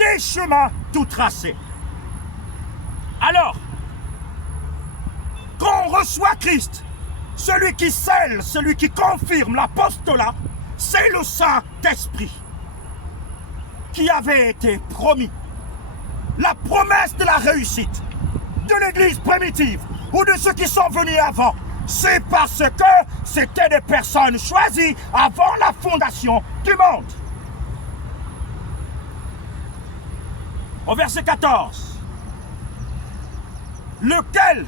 des chemins tout tracés. Alors, quand on reçoit Christ, celui qui scelle, celui qui confirme l'apostolat, c'est le Saint-Esprit qui avait été promis. La promesse de la réussite de l'Église primitive ou de ceux qui sont venus avant, c'est parce que c'était des personnes choisies avant la fondation du monde. Au verset 14, lequel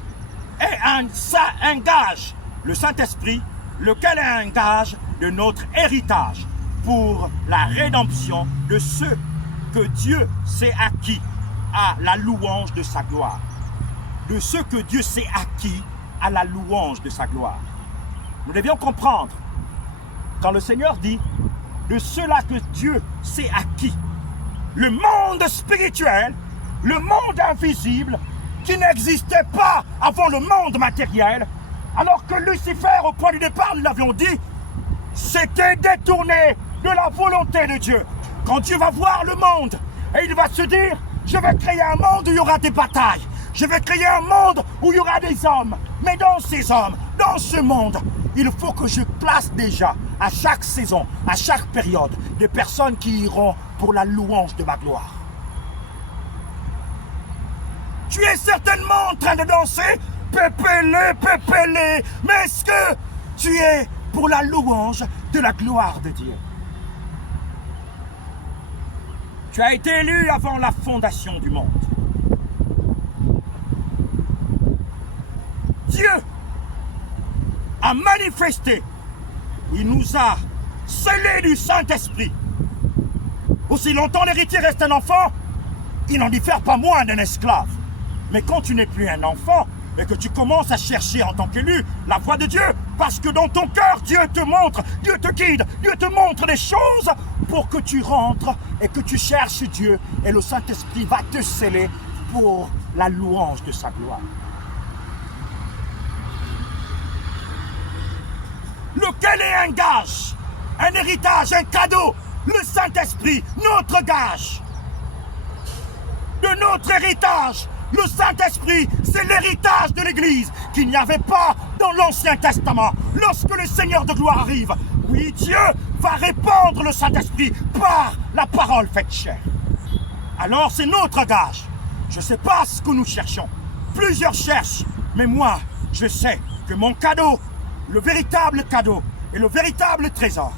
est un gage, le Saint-Esprit, lequel est un gage de notre héritage pour la rédemption de ceux que Dieu s'est acquis à la louange de sa gloire. De ceux que Dieu s'est acquis à la louange de sa gloire. Nous devions comprendre, quand le Seigneur dit, de ceux-là que Dieu s'est acquis, le monde spirituel, le monde invisible, qui n'existait pas avant le monde matériel, alors que Lucifer, au point du départ, nous l'avions dit, s'était détourné de la volonté de Dieu. Quand Dieu va voir le monde, et il va se dire, je vais créer un monde où il y aura des batailles, je vais créer un monde où il y aura des hommes, mais dans ces hommes, dans ce monde, il faut que je place déjà, à chaque saison, à chaque période, des personnes qui iront pour la louange de ma gloire. Tu es certainement en train de danser, pépélé, pépélé, mais est-ce que tu es pour la louange de la gloire de Dieu? Tu as été élu avant la fondation du monde. Dieu a manifesté, il nous a scellés du Saint-Esprit. Aussi longtemps l'héritier reste un enfant, il n'en diffère pas moins d'un esclave. Mais quand tu n'es plus un enfant et que tu commences à chercher en tant qu'élu la voix de Dieu, parce que dans ton cœur, Dieu te montre, Dieu te guide, Dieu te montre des choses pour que tu rentres et que tu cherches Dieu, et le Saint-Esprit va te sceller pour la louange de sa gloire. Lequel est un gage, un héritage, un cadeau, le Saint-Esprit, notre gage de notre héritage. Le Saint-Esprit, c'est l'héritage de l'Église qu'il n'y avait pas dans l'Ancien Testament. Lorsque le Seigneur de gloire arrive, oui, Dieu va répandre le Saint-Esprit par la parole faite chair. Alors c'est notre gage. Je ne sais pas ce que nous cherchons. Plusieurs cherchent, mais moi, je sais que mon cadeau, le véritable cadeau et le véritable trésor,